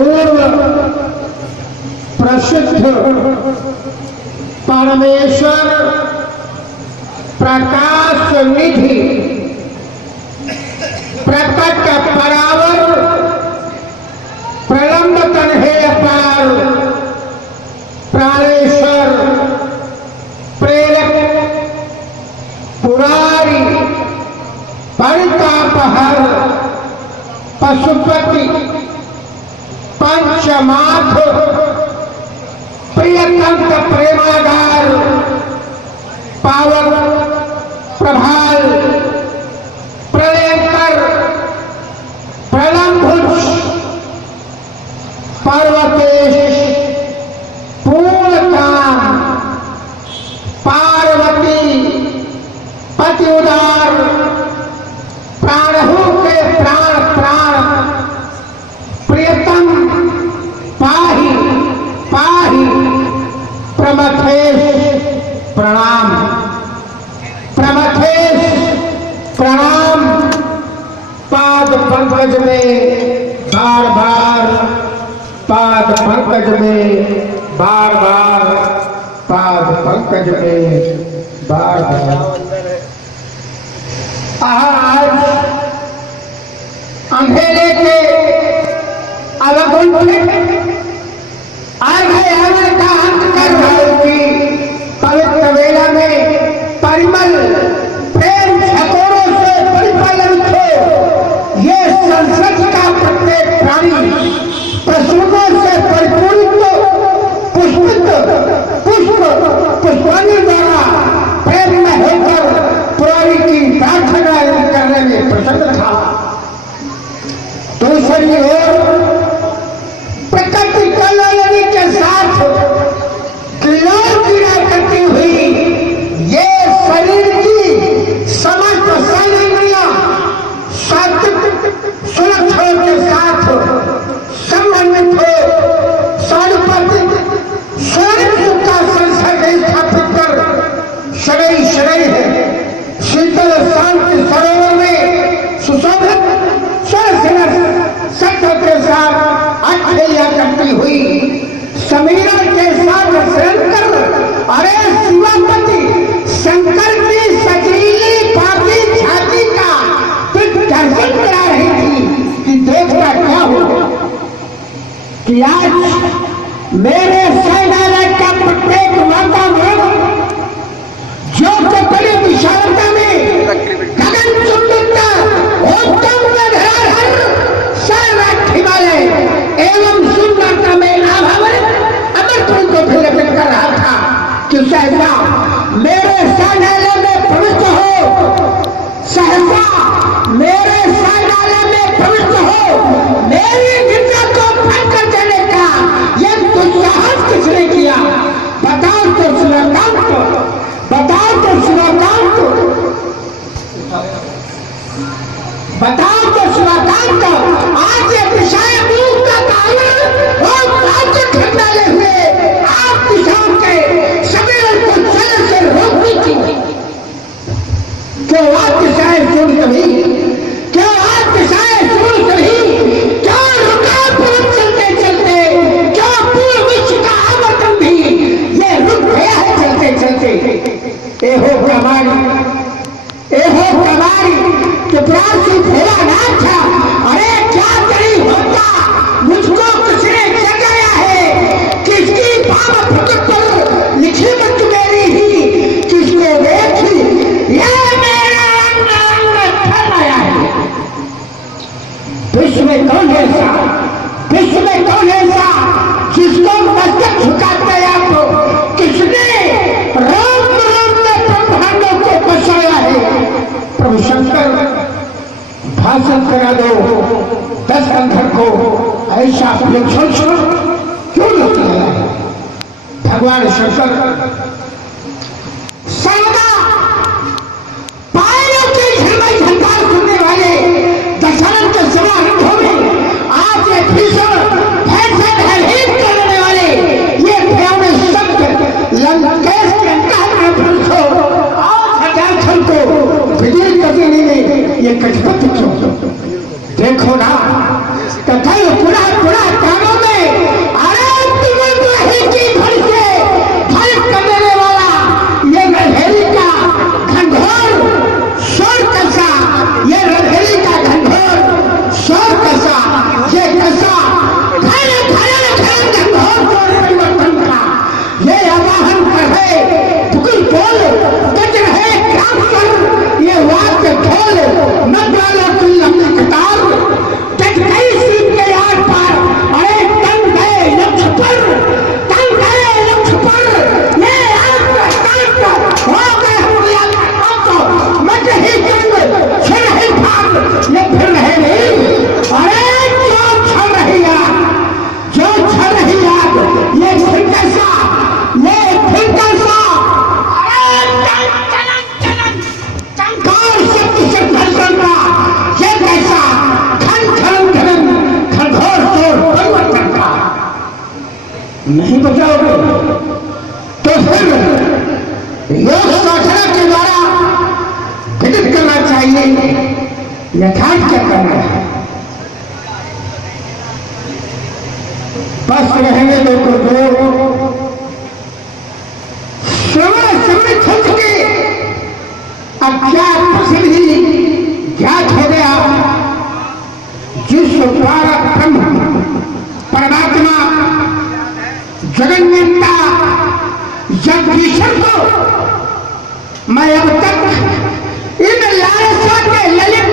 पूर्व प्रसिद्ध परमेश्वर प्रकाश निधि प्रकट परावर प्रलंब तन्हे अपार प्राणेश्वर प्रेरक पुरारी परितापहर पशुपति पंचमाथ प्रियतंत्र प्रेमागार पावन प्रभाल प्रलयंकर प्रलंभुज पर्वतेश पूर्णकाम पार्वती पति उदार प्राणहु के प्राण प्राण प्रियतम पाहि पाहि प्रमथेश प्रणाम प्रमथेश प्रणाम पाद पंकज में बार बार पाद पंकज में बार बार पाद पंकज में बार बार। आज अंधेरे के अवगुण आज है का अंत कर रहा की पवित्र वेला में परिमल प्रेम छकोरों से परिपालन हो। ये संसद का प्रत्येक प्राणी प्रसूनों से परिपूर्ण पुष्पानी द्वारा प्रेम में होकर पुरानी की प्रार्थना करने में प्रसन्न था। दूसरी ओर प्रकृति कल्याणी के साथ क्रिया करती हुई ये शरीर की समस्त सामग्रियां सुरक्षा के साथ संबंधित हो सानुपातिक स्वयं का संसद स्थापित कर शरई शरई है शीतल शांति सरोवर में सुशोभित सत्य के साथ अक्षया करती हुई समीरण के साथ शंकर अरे शिवापति शंकर की सजीली पापी छाती का दर्शन करा रही थी कि देखता क्या हो कि आज मेरे सैनालय का प्रत्येक माता जो कि बड़ी विशालता में गगन सुंदरता उत्तम हिमालय एवं सुंदरता में अमर को फिर कर रहा था कि सहसा मेरे सैनालय में प्रविष्ट हो सहसा मेरे सैनालय में प्रविष्ट हो मेरी निद्रा को भंग कर देने का यह दुस्साहस किसने किया? बताओ तो सूर्यकांत बताओ तो सूर्यकांत बताओ तो सूर्यकांत आज ये विषय मुंह का कारण और राज्य खंडाले हुए आप दिशाओं के समीरण को चलने से रोकने की क्यों आप दिशाएं सुन कभी क्यों आप दिशाएं सुन कभी क्यों रुका पूर्व चलते चलते क्यों पूर्व विश्व का आवर्तन भी ये रुक गया है चलते चलते एहो कमारी त्रिपुरार से भेड़ा ना था। अरे क्या करी होता मुझको किसने जगाया है किसकी भाव प्रकट पर लिखी मत मेरी ही किसने देखी ये मेरा अंग थल आया है। विश्व में कौन है ऐसा विश्व में कौन है ऐसा जिसको मस्तक झुकाते आपको किसने राम राम में ब्रह्मांडों को बसाया है। प्रभु शंकर भाषण करा दो 10 अंधर को ऐसा विलक्षण क्यों लगता है? भगवान शंकर सर्वदा पायलों के झरमय झंकार सुनने वाले दशरथ के समारंभों में आज ये भीषण फैसला भयभीत करने वाले ये भयावह शब्द लंकेश के अंतःपुर में पहुंचो और हजारखंड को विजय करने में ये कठपत क्यों? देखो ना तो कल पूरा पूरा कानून नहीं बचाओगे तो फिर योग साधना के द्वारा विदित करना चाहिए यथार्थ क्या करना है। बस रहेंगे लोग समय समय छुट के अज्ञात प्रसिद्धि ज्ञात हो गया। जिस द्वारा ब्रह्म परमात्मा जगन्नाथा जगदीश्वर को मैं अब तक इन लालसा के ललित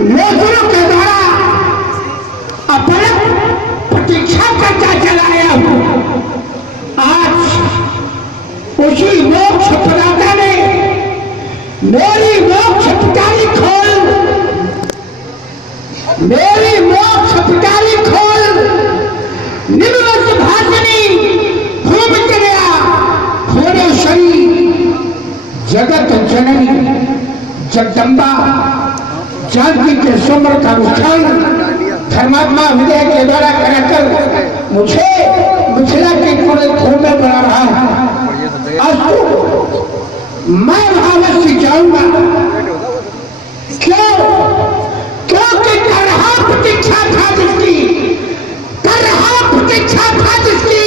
लोचनों के द्वारा अपने प्रतीक्षा करता चलाया हूं। आज उसी मोक्ष प्रदाता ने मेरी मोक्ष पिटारी खोल, मेरी मोक्ष पिटारी खोल, निम्नवत भाषणी भूमित्रया भुवनेश्वरी जगत जननी जगदम्बा जानकी के स्वर्ण का उच्चारण धर्मात्मा विजय के द्वारा कराकर मुझे मिथिला के पूरे धर्म में बना रहा है। अस्तु मैं महावश्य जाऊंगा। क्यों? क्योंकि कर रहा प्रतीक्षा था जिसकी, कर रहा प्रतीक्षा था जिसकी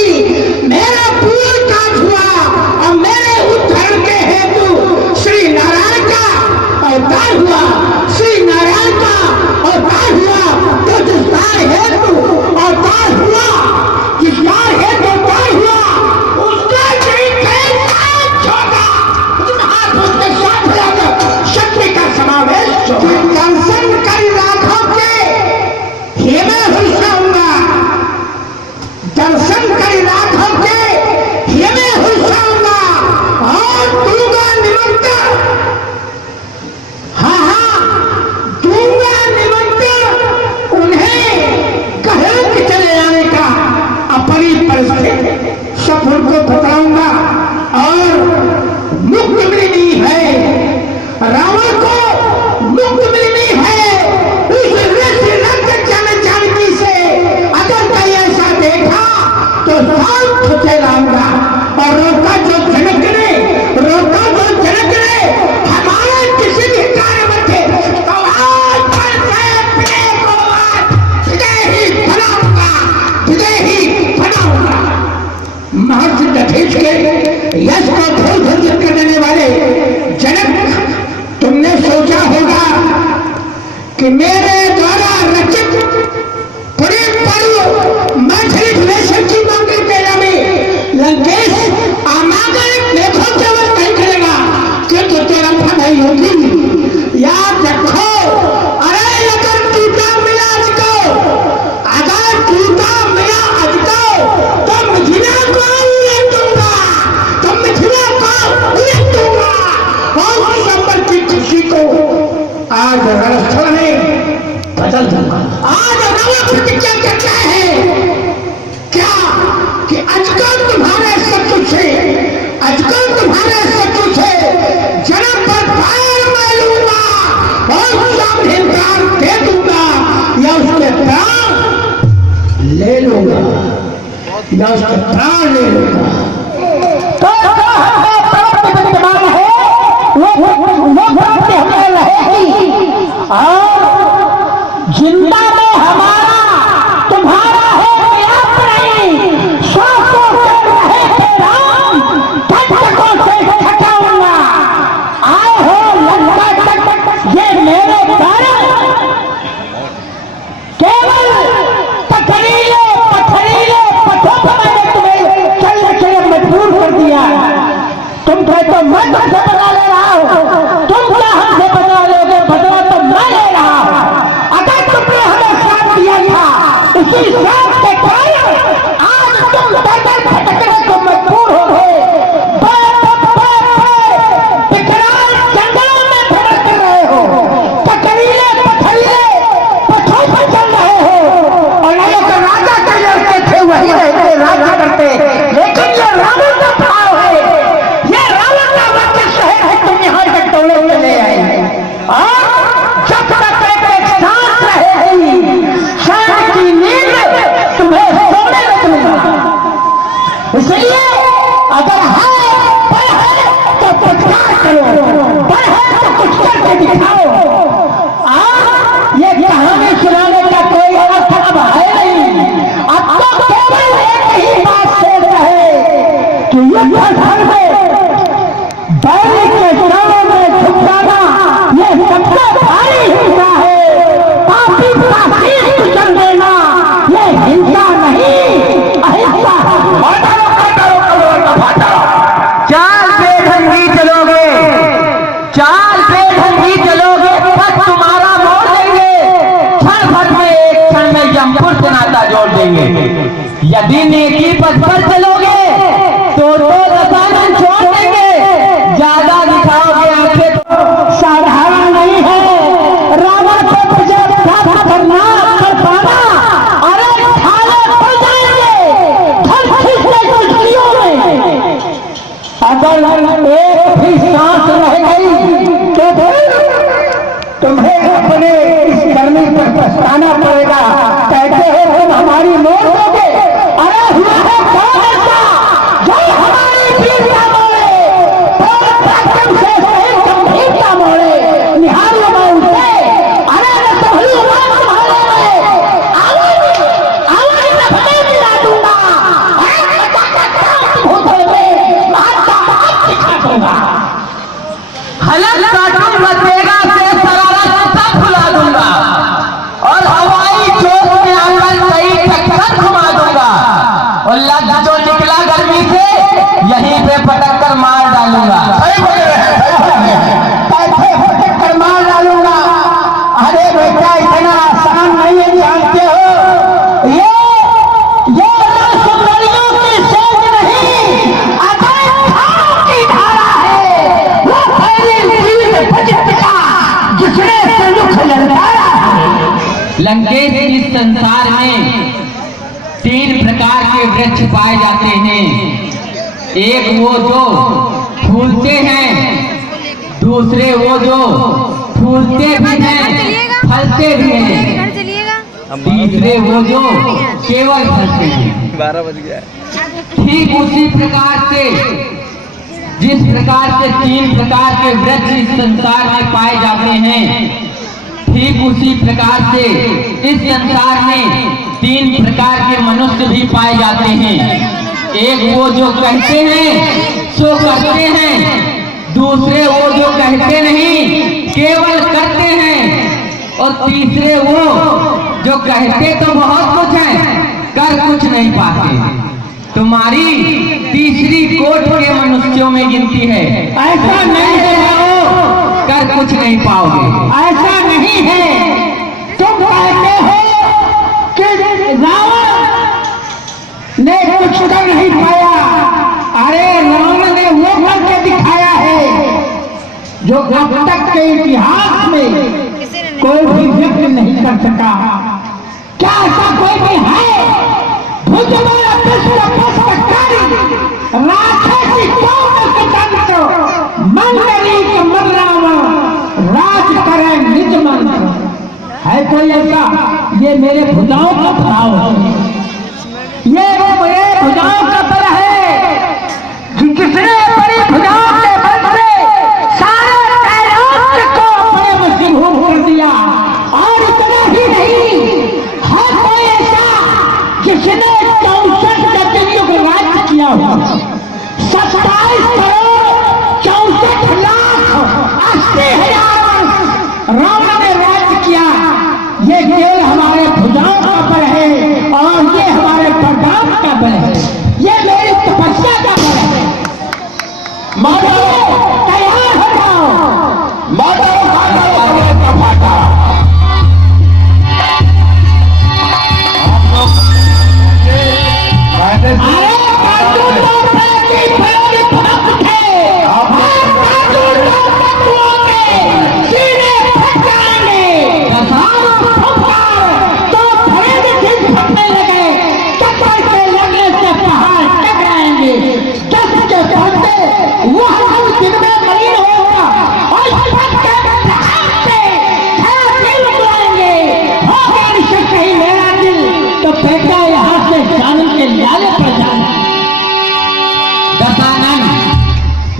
मेरा पूर्ण काज हुआ और मेरे उद्धार के हेतु श्री नारायण का अवतार हुआ, श्री नारायण का अवतार हुआ। तो जिसका हेतु अवतार हुआ, जिसका हेतु अवतार हुआ, उसका शक्ति का समावेश दर्शन कर राघव के हेमे हुलसाऊंगा, दर्शन कर राघव के हेमे हुलसाऊंगा और दूंगा निमंत्रण। हाँ दूंगा निमंत्रण उन्हें कहीं के चले आने का। अपनी परिस्थिति सब उनको बताऊंगा और मुक्त मिलनी है रावण को, मुक्त मिलनी है उस जानकी से। अगर कहीं ऐसा देखा तो साथ चलाऊंगा और रोका जो जनक ने, रोका जो जनक ने हमारे किसी भी कार्य में थे तो आज पर ही बनाऊंगा, ही बनाऊंगा। महर्षि दधीच के यश को भूल भंजित कर देने वाले जनक, तुमने सोचा होगा कि मेरे द्वारा रचित पूरे पर्व मैथिली भाषा की मंगल मेला में लंकेश आमागल देखो केवल नहीं करेगा किंतु तेरा फल नहीं होगी। याद रखो। अरे अगर टूटा मिला आज को, अगर टूटा मिला आज को तो मिथिला को उलट दूंगा, तो मिथिला को उलट दूंगा और संबल की खुशी को आज रणस्थल में बदल दूंगा। आज रावण प्रतिज्ञा करता है क्या कि अजगर तुम्हारे शत्रु से, अजगर तुम्हारे शत्रु से जन्म पर फायर मैं लूंगा और सामने प्राण दे दूंगा या उसके प्राण ले लूंगा, या उसके प्राण ले लूंगा। जिंदा में हमारा तुम्हारा है मेरा प्रेम, सांसों से रहे थे राम, ठटकों से ठटाऊंगा। आए हो लंका तक ये मेरे कारण, केवल पथरीले पथरीले पथों पर मैंने तुम्हें चलने के लिए मजबूर कर दिया। तुम कहते हो मैं तुमसे बदला ले रहा हूं, तुम क्या हमसे बदला लोगे? बदला तो मैं ले रहा हूं। अगर तुमने हमें साथ दिया था, इसी साथ के कारण आज तुम पैदल भटकने को मजबूर हो गए। विकराल जंगलों में भटक रहे हो, पथरीले पथरीले पथों पर चल रहे हो। और ये तो राजा के लड़के थे, वही रहते राजा करते, लेकिन ये रावण का भाव है, ये रावण का वक्त शहर है। तुम यहाँ तक दौड़े हुए ले आए और जब तक एक सांस रहेगी, शान की नींद तुम्हें इसलिए अगर है पर है तो पुरस्कार करो, पर है तो कुछ करके दिखाओ। ये कहानी सुनाने का कोई अर्थ अब है नहीं। अब तो केवल एक ही बात सोच रहे कि युद्ध स्थल में बैल के चरणों में झुक जाना ये सबसे भारी हिंसा है। पापी का शीश कुचल देना ये हिंसा नहीं अहिंसा है। चाल बेढंगी चलोगे, चाल बेढंगी चलोगे, पथ तुम्हारा मोड़ देंगे। क्षण भर में, एक क्षण में यमपुर से नाता जोड़ देंगे। यदि नेकी पथ पर चलोगे तो दशानन छोड़ देंगे। ज्यादा दिखाओगे आंखें तो साधारण नहीं है रावण को प्रजा करना कर पाना। अरे खाले पड़ जाएंगे धन खींचने कुश्तियों में। अगर एक भी सांस रह गई तो तुम्हें अपने इस करने पर पछताना पड़ेगा। कहते हो तुम हमारी मोड़ दोगे। अरे हुआ है कौन ऐसा जो हमारी वीरता मोड़े, पराक्रम से सहित गंभीरता मोड़े। निहारो मैं उसे, अरे मैं तुम्हारी उम्र तुम्हारे में आवाज रखने मिला दूंगा। हलक काटूं बचेगा से शरारत सब भुला दूंगा और हवाई चोट में आकर कई टक्कर घुमा दूंगा और लग जो निकला गर्मी से यहीं पे पटक कर मार डालूंगा। पटक कर मार डालूंगा। अरे बेटा इतना आसान नहीं है, जानते हो ये सुंदरियों की सोच नहीं, अगर भाव की धारा है। वो पहली जीवित भजपिता जिसने संयुक्त ललकारा है। लंकेश इस संसार में 3 प्रकार के वृक्ष पाए जाते हैं। एक वो जो फूलते हैं, दूसरे वो जो फूलते भी हैं फलते भी हैं, तीसरे वो जो केवल फलते हैं। 12 बज गया। ठीक उसी प्रकार से जिस प्रकार से 3 प्रकार के वृक्ष इस संसार में पाए जाते हैं, ठीक उसी प्रकार से इस संसार में 3 प्रकार के मनुष्य भी पाए जाते हैं। एक वो जो कहते हैं सो करते हैं, दूसरे वो जो कहते नहीं केवल करते हैं, और तीसरे वो जो कहते तो बहुत कुछ है कर कुछ नहीं पाते। तुम्हारी तीसरी कोट के मनुष्यों में गिनती है। ऐसा नहीं है, कर कुछ नहीं पाओगे। ऐसा नहीं है। तुम कहते हो कि रावण ने कुछ कर नहीं पाया। अरे रावण ने वो करके दिखाया है जो अब तक के इतिहास में कोई भी व्यक्ति नहीं कर सका। क्या ऐसा कोई भी है? भुजबल पुष्पकारी राक्षसी कौन स्वतंत्र मंडलीक मल्लावन राज करे निज मंत्र। है कोई ऐसा? ये मेरे भुजाओं का भाव है, ये मेरे भुजाओं का बल है जिसने बड़ी भुजाओं के बल से सारे कैलाश को अपने वशीभूत कर दिया। और इतना ही नहीं है कोई ऐसा जिसने 64 गतियुग राज्य किया हो। 27 करोड़ 64 लाख 80,000 रावण ने राज्य किया। ये केवल हमारे भुजाओं का बल है और ये हमारे प्रताप का बल है, ये मेरी तपस्या का बल है। माधव तैयार हो जाओ, माधव दशानन,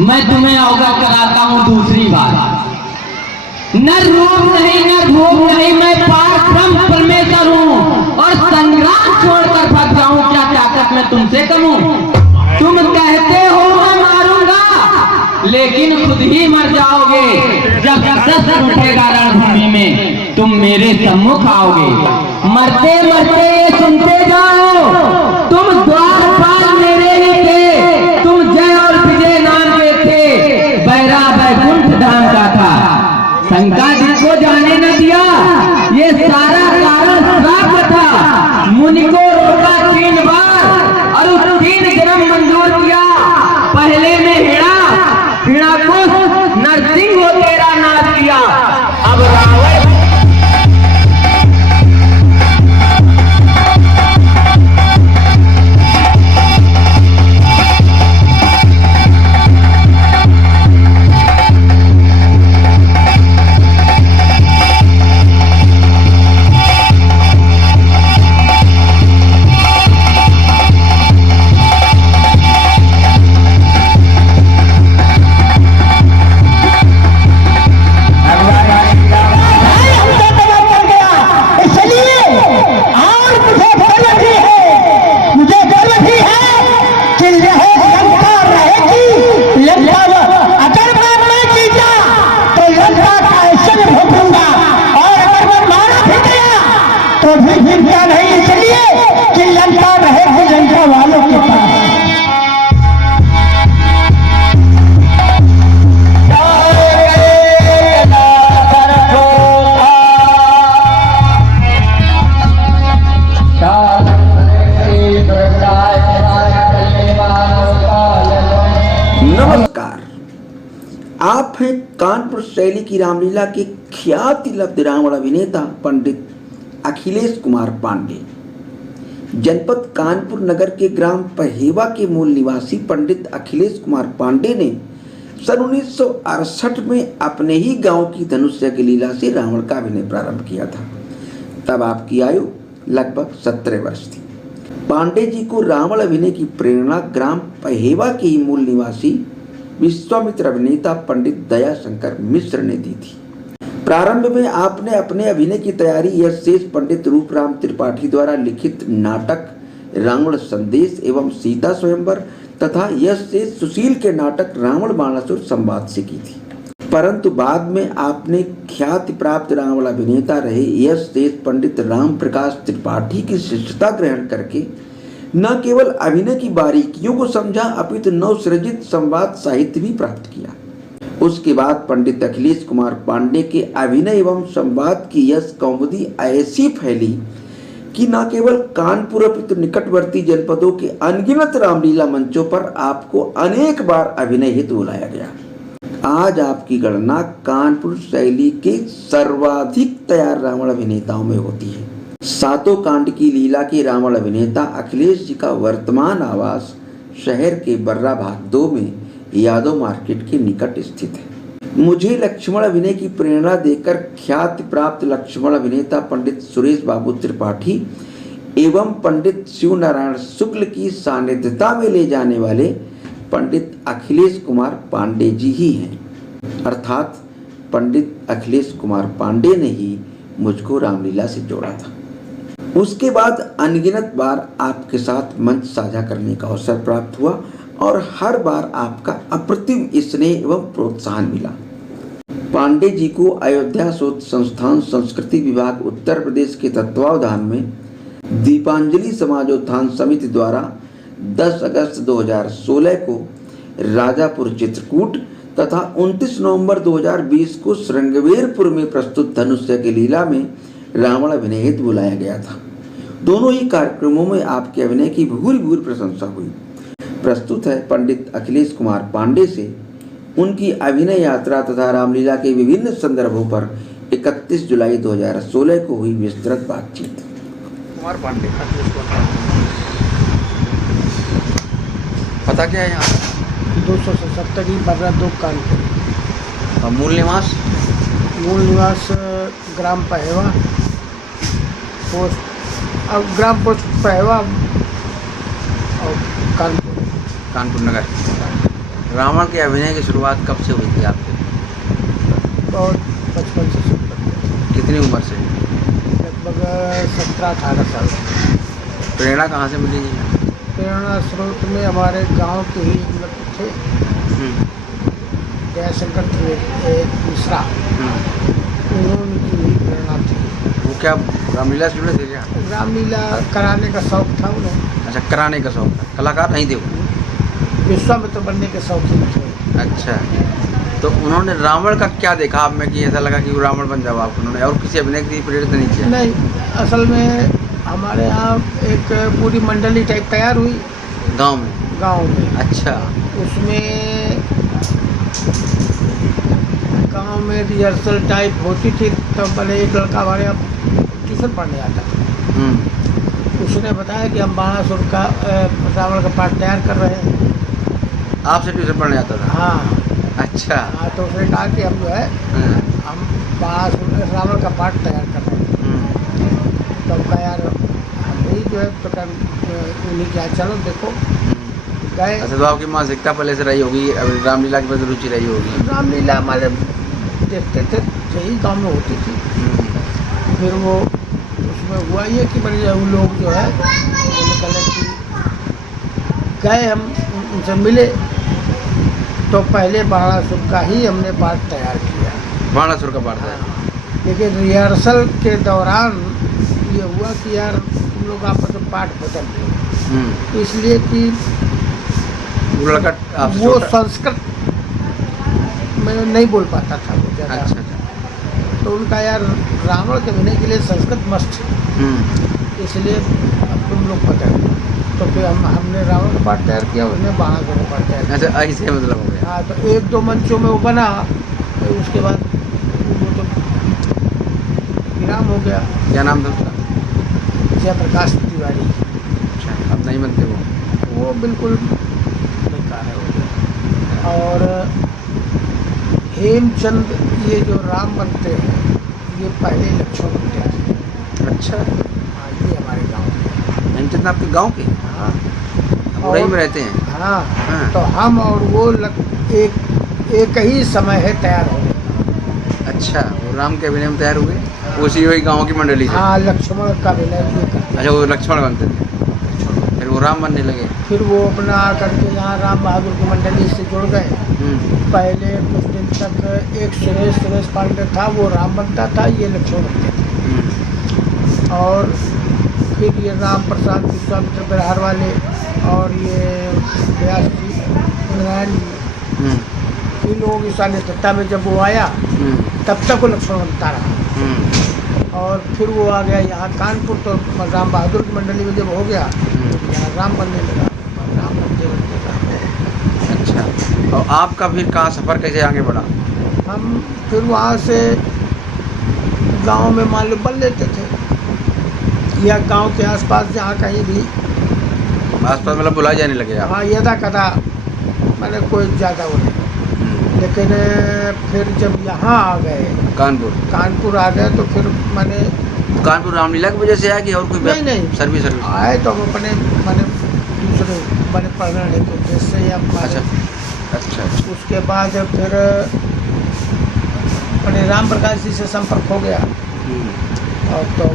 मैं तुम्हें अवगत कराता हूँ दूसरी बात। न रूप नहीं न भूप नहीं, मैं पारब्रह्म परमेश्वर हूँ और संग्राम छोड़कर भाग जाऊँ, क्या ताकत मैं तुमसे कम हूँ? तुम कहते हो मैं मारूंगा, लेकिन खुद ही मर जाओगे। जब शस्त्र उठेगा रणभूमि में, तुम मेरे सम्मुख आओगे। मरते मरते ये सुनते जाओ, तुम द्वारपाल मेरे ही थे, तुम जय और विजय नाम के थे, बैरा बैकुंठ धाम का था। शंका जिसको जाने न दिया, ये सारा कारण श्राप था। मुनि को रोका 3 बार और उस 3 जन्म मंजूर किया। पहले में हिड़ा कुश नरसिंह को तेरा नाश किया। अब रावण आप हैं कानपुर शैली की रामलीला के ख्याति लब्ध रावण अभिनेता पंडित अखिलेश कुमार पांडे। जनपद कानपुर नगर के ग्राम पहेवा के मूल निवासी पंडित अखिलेश कुमार पांडे ने सन 1968 में अपने ही गांव की धनुष्य की लीला से रावण का अभिनय प्रारंभ किया था। तब आपकी आयु लगभग 17 वर्ष थी। पांडे जी को रावण अभिनय की प्रेरणा ग्राम पहेवा के ही मूल निवासी विश्वामित्र अभिनेता पंडित दया शंकर मिश्र ने दी थी। प्रारंभ में आपने अपने अभिनय की तैयारी यश शेष पंडित रूपराम त्रिपाठी द्वारा लिखित नाटक रावण संदेश एवं सीता स्वयंवर तथा यश शेष सुशील के नाटक रावण बाणासुर संवाद से की थी। परंतु बाद में आपने ख्याति प्राप्त रावण अभिनेता रहे यश शेष पंडित राम प्रकाश त्रिपाठी की शिष्यता ग्रहण करके न केवल अभिनय की बारीकियों को समझा अपितु नवसृजित संवाद साहित्य भी प्राप्त किया। उसके बाद पंडित अखिलेश कुमार पांडे के अभिनय एवं संवाद की यश कौमुदी ऐसी फैली कि न केवल कानपुर अपितु निकटवर्ती जनपदों के अनगिनत रामलीला मंचों पर आपको अनेक बार अभिनय हेतु बुलाया गया। आज आपकी गणना कानपुर शैली के सर्वाधिक तैयार रावण अभिनेताओं में होती है। सातों कांड की लीला के रावण अभिनेता अखिलेश जी का वर्तमान आवास शहर के बर्रा भाग 2 में यादव मार्केट के निकट स्थित है। मुझे लक्ष्मण अभिनय की प्रेरणा देकर ख्याति प्राप्त लक्ष्मण अभिनेता पंडित सुरेश बाबू त्रिपाठी एवं पंडित शिव नारायण शुक्ल की सानिध्यता में ले जाने वाले पंडित अखिलेश कुमार पांडे जी ही हैं। अर्थात पंडित अखिलेश कुमार पांडे ने ही मुझको रामलीला से जोड़ा था। उसके बाद अनगिनत बार आपके साथ मंच साझा करने का अवसर प्राप्त हुआ और हर बार आपका अप्रतिम स्नेह एवं प्रोत्साहन मिला। पांडे जी को अयोध्या शोध संस्थान संस्कृति विभाग उत्तर प्रदेश के तत्वावधान में दीपांजलि समाजोत्थान समिति द्वारा 10 अगस्त 2016 को राजापुर चित्रकूट तथा 29 नवंबर 2020 को श्रृंगवेरपुर में प्रस्तुत धनुष्य की लीला में रावण अभिनय हेतु बुलाया गया था। दोनों ही कार्यक्रमों में आपके अभिनय की भूरी भूरी प्रशंसा हुई। प्रस्तुत है पंडित अखिलेश कुमार पांडे से उनकी अभिनय यात्रा तथा रामलीला के विभिन्न संदर्भों पर 31 जुलाई 2016 को हुई विस्तृत बातचीत। कुमार पांडे, पता क्या है यहाँ? 270 बर्रा 2 कानपुर। मूल निवास? मूल निवास ग्राम पहेवा, पोस्ट ग्राम पोस्ट पहेवा और कानपुर। कानपुर नगर। रावण के अभिनय की शुरुआत कब से हुई थी आपके? बहुत बचपन से शुरू करते हैं, कितनी उम्र से? लगभग 17-18 साल। प्रेरणा कहाँ से मिली जी? प्रेरणा स्रोत में हमारे गांव के ही एक मित्र थे, हम्म, जयशंकर थे, एक दूसरा, हम्म। उन्होंने की ही प्रेरणा थी। वो क्या रामलीला से जुड़े थे क्या? रामलीला कराने का शौक था उन्हें, अच्छा, कराने का शौक था, कलाकार नहीं थे वो? विश्वामित्र बनने के शौकीन थे। अच्छा, तो उन्होंने रावण का क्या देखा आप में कि ऐसा लगा कि वो रावण बन जाओ आप? उन्होंने और किसी अभिनय की प्रेरित नहीं किया? नहीं, असल में हमारे यहाँ एक पूरी मंडली टाइप तैयार हुई गांव में? गांव में। अच्छा। उसमें गांव में रिहर्सल टाइप होती थी, तो पहले एक लड़का हमारे यहाँ ट्यूशन पढ़ने आता था। हम्म। उसने बताया कि हम बाणासुर का रावण का पाठ तैयार कर रहे हैं। आपसे ट्यूशन पढ़ने आता था? हाँ अच्छा। हाँ, तो उसने कहा कि हम जो है हाँ, हम बाणासुर रावण का पाठ तैयार कर रहे हैं। हम्म, तो कहा यार हम भी जो है तो उन्हीं क्या, चलो देखो। हम्म। गए। अच्छा, तो आपकी मानसिकता पहले से रही होगी, अभी रामलीला की प्रति रुचि रही होगी? रामलीला हमारे देखते थे, यही गाँव में होती थी। हम्म, फिर वो उसमें हुआ ये कि बड़े वो लोग जो है उन्होंने कहा कि गए, हम उनसे मिले, तो पहले बाणासुर का ही हमने पाठ तैयार किया। बाणासुर का पाठ था? लेकिन रिहर्सल के दौरान ये हुआ कि यार तुम लोग आपस में पाठ बदल रहे, इसलिए कि वो लड़का आपसे वो छोटा? संस्कृत में नहीं बोल पाता था वो ज़्यादा। अच्छा, अच्छा। तो उनका यार रावण के अभिनय के लिए संस्कृत मस्ट है, हम्म, इसलिए अब तुम लोग पकड़। तो फिर हमने रावण का पाठ तैयार किया, उसने बाणासुर का पाठ तैयार किया। अच्छा, ऐसे मतलब हो गया? हाँ, तो 1-2 मंचों में वो बना, तो उसके बाद वो तो विराम हो गया। क्या नाम था उसका? जयप्रकाश तिवारी। अच्छा, अब नहीं बनते वो? वो बिल्कुल बेकार हो गया। और हेमचंद, ये जो राम बनते हैं, ये पहले लक्ष्मण बनते थे। अच्छा, हाँ, ये हमारे गाँव में। हेमचंद आपके गांव के? हाँ, बुराई में रहते हैं? हाँ, हाँ। तो हम और वो एक ही समय है तैयार हो गए। अच्छा, वो राम के अभिनय में तैयार हुए? उसी वही गांव की मंडली से? हाँ, लक्ष्मण का अभिनय ये करते। अच्छा, वो लक्ष्मण बनते थे, फिर वो राम बनने लगे? फिर वो अपना आकर के यहाँ राम बहादुर की मंडली से जुड़ गए। पहले कुछ दिन तक एक सुरेश पांडे था, वो राम बनता था, ये लक्ष्मण बनते थे। और फिर ये राम प्रसाद विश्वामित्र बिहार वाले और ये व्यास जी, नारायण जी, इन लोगों की सानिध्यता में जब वो आया, तब तक वो लक्ष्मण बनता रहा। और फिर वो आ गया यहाँ कानपुर, तो राम बहादुर की मंडली में जब हो गया, यहाँ राम बनने लगा, राम बनते बनते राम। अच्छा, और आपका फिर कहाँ सफ़र कैसे आगे बढ़ा? हम फिर वहाँ से गांव में मान लो बन लेते थे, या गांव के आसपास जहाँ कहीं भी आसपास मतलब बुलाए जाने लगे आप? हाँ, यदा कदा, मैंने कोई ज़्यादा वो नहीं। लेकिन फिर जब यहाँ आ गए कानपुर आ गए, तो फिर मैंने कानपुर रामलीला की वजह से आया कि और कोई नहीं सर्विस आए, तो हम अपने मैंने दूसरे मैंने पढ़ने के उद्देश्य से या अच्छा। उसके बाद फिर अपने राम प्रकाश जी से संपर्क हो गया। और तो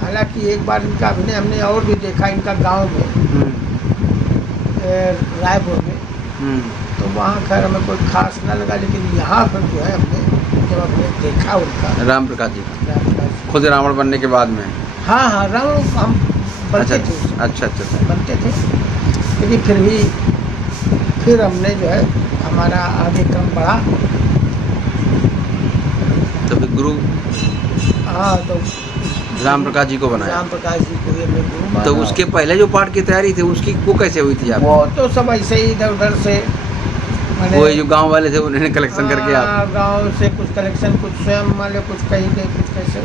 हालांकि एक बार इनका अभिनय हमने और भी देखा, इनका गांव में रायपुर में, तो वहाँ खैर हमें कोई खास ना लगा, लेकिन यहाँ पर जो है हमने जब हमने देखा उनका राम प्रकाश जी खुद रावण बनने के बाद में? हाँ, रावण हम बनते थे। अच्छा, बनते थे, लेकिन फिर भी फिर हमने जो है हमारा आगे क्रम बढ़ा। तो फिर गुरु? हाँ, तो राम प्रकाश जी को बनाया? राम प्रकाश जी को हमने गुरु माना। तो उसके पहले जो पाठ की तैयारी थी उसकी वो कैसे हुई थी आप? वो तो सब ऐसे ही इधर उधर से, वो जो गांव वाले थे उन्होंने कलेक्शन करके आप? गांव से कुछ कलेक्शन, कुछ स्वयं वाले, कुछ कहीं के, कुछ कैसे।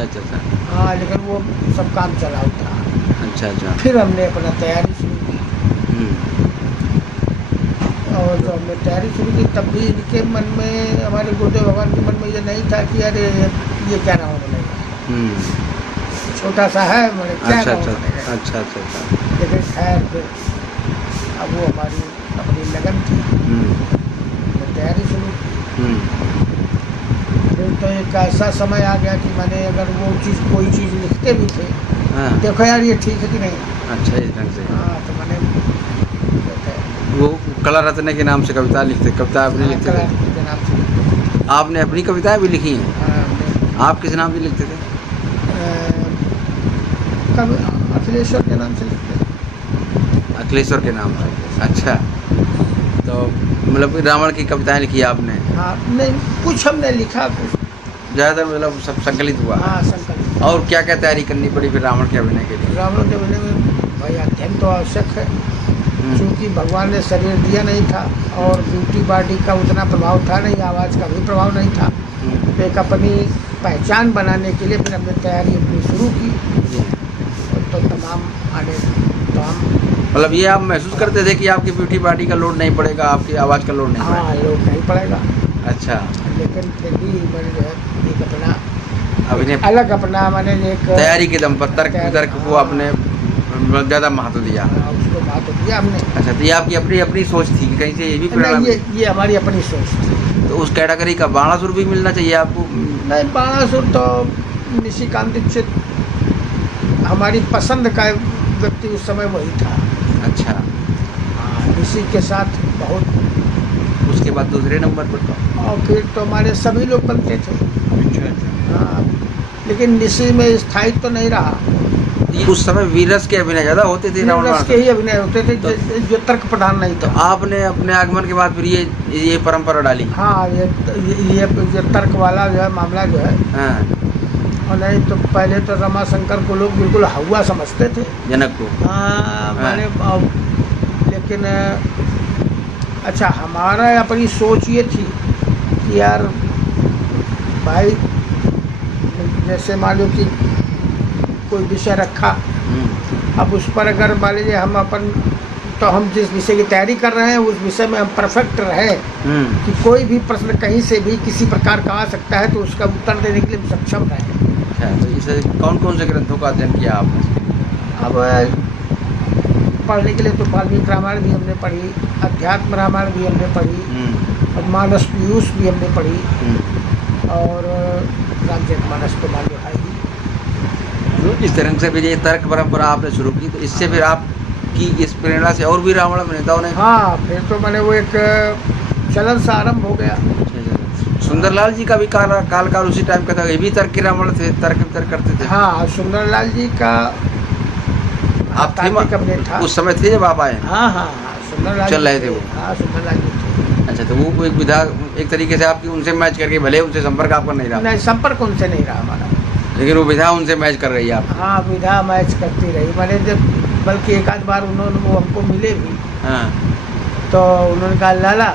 अच्छा। हाँ, लेकिन वो सब काम चला होता। अच्छा। फिर हमने अपना तैयारी शुरू की, और जब हमने तैयारी शुरू की तब भी इनके मन में, हमारे गुरुदेव भगवान के मन में ये नहीं था कि अरे ये क्या रावण बनेगा, छोटा सा है, क्या रावण बनेगा। अच्छा अच्छा अच्छा। लेकिन खैर फिर अब वो हमारी अपनी लगन थी, तो तैयारी शुरू की। फिर तो एक ऐसा समय आ गया कि मैंने अगर वो चीज़ कोई चीज़ लिखते भी थे, हाँ देखो यार ये ठीक है कि नहीं। अच्छा, इस ढंग से। हाँ तो मैंने वो कला रत्न के नाम से कविता लिखते, कविता अपनी लिखते थे। के नाम से आपने अपनी कविताएं भी लिखी हैं? हमने आप किस नाम से लिखते थे? कब अखिलेश्वर के नाम से लिखते हैं। अखिलेश्वर के नाम से। अच्छा, तो मतलब कि रावण की कविताएं लिखी आपने? हाँ नहीं, कुछ हमने लिखा, कुछ ज़्यादातर मतलब सब संकलित हुआ। हाँ संकल्प। और क्या क्या तैयारी करनी पड़ी फिर रावण के अभिनय के लिए? रावण के बारे में भाई अध्ययन तो आवश्यक है, क्योंकि भगवान ने शरीर दिया नहीं था और ब्यूटी बॉडी का उतना प्रभाव था नहीं, आवाज़ का भी प्रभाव नहीं था। तो एक अपनी पहचान बनाने के लिए फिर हमने तैयारी अपनी शुरू की। तो तमाम मतलब ये आप महसूस करते थे कि आपकी ब्यूटी बॉडी का लोड नहीं पड़ेगा, आपकी आवाज़ का लोड नहीं हाँ पड़ेगा? लोड नहीं पड़ेगा। अच्छा, लेकिन फिर भी मैंने जो है एक अपना अभिनय अलग अपना मैंने एक तैयारी के दम पर तर्क को आपने ज़्यादा महत्व दिया। उसको महत्व दिया हमने। अच्छा, तो ये आपकी अपनी अपनी सोच थी कि कहीं से ये भी प्रेरणा नहीं, मिली? ये हमारी अपनी सोच थी। तो उस कैटेगरी का बाणासुर भी मिलना चाहिए आपको? नहीं, बाणासुर तो निशिकांत दीक्षित हमारी पसंद का व्यक्ति उस समय वही था। अच्छा, निशी के साथ बहुत, उसके बाद दूसरे नंबर पर तो? और फिर तो हमारे सभी लोग बनते थे। अच्छा अच्छा। हाँ, लेकिन निशी में स्थायित्व तो नहीं रहा। उस समय वीरस के अभिनय ज़्यादा होते थे रावण रस के ही अभिनय होते थे, जो तर्क प्रधान नहीं तो था। आपने अपने आगमन के बाद फिर ये परंपरा डाली? हाँ, ये तर्क वाला जो है मामला जो है। हाँ, और नहीं तो पहले तो रमाशंकर को लोग बिल्कुल हवा समझते थे। जनक को? हाँ मैंने लेकिन अच्छा हमारा अपनी सोच ये थी कि यार भाई, जैसे मान लो कि कोई विषय रखा, अब उस पर अगर मान लीजिए हम अपन, तो हम जिस विषय की तैयारी कर रहे हैं उस विषय में हम परफेक्ट रहे कि कोई भी प्रश्न कहीं से भी किसी प्रकार का आ सकता है तो उसका उत्तर देने के लिए हम सक्षम रहे। अच्छा, तो इसे कौन कौन से ग्रंथों का अध्ययन किया आपने? अब पढ़ने के लिए तो वाल्मीकि रामायण भी हमने पढ़ी, अध्यात्म रामायण भी हमने पढ़ी, और मानस पीयूष भी हमने पढ़ी, और रामचरितमानस तो मान लो है ही। तो इस तरह से फिर ये तर्क परंपरा आपने शुरू की, तो इससे फिर आपकी इस प्रेरणा से और भी रावण अभिनेताओं ने? हाँ, फिर तो मैंने वो एक चलन सा आरम्भ हो गया। सुंदरलाल जी का भी काल उसी टाइम का था, ये भी तर्क के रावण थे, तर्क करते थे? हाँ, सुंदरलाल जी का आप थे था उस समय थे जब आप आए? हाँ हाँ, सुंदरलाल चल रहे थे वो? हाँ, सुंदरलाल जी थे। अच्छा, तो वो एक विधा एक तरीके से आपकी उनसे मैच करके, भले उनसे संपर्क आपका नहीं रहा? नहीं, संपर्क उनसे नहीं रहा हमारा, लेकिन वो विधा उनसे मैच कर रही है आप? हाँ, विधा मैच करती रही। मैंने जब बल्कि एक आध बार उन्होंने वो हमको मिले भी, हाँ, तो उन्होंने कहा लाला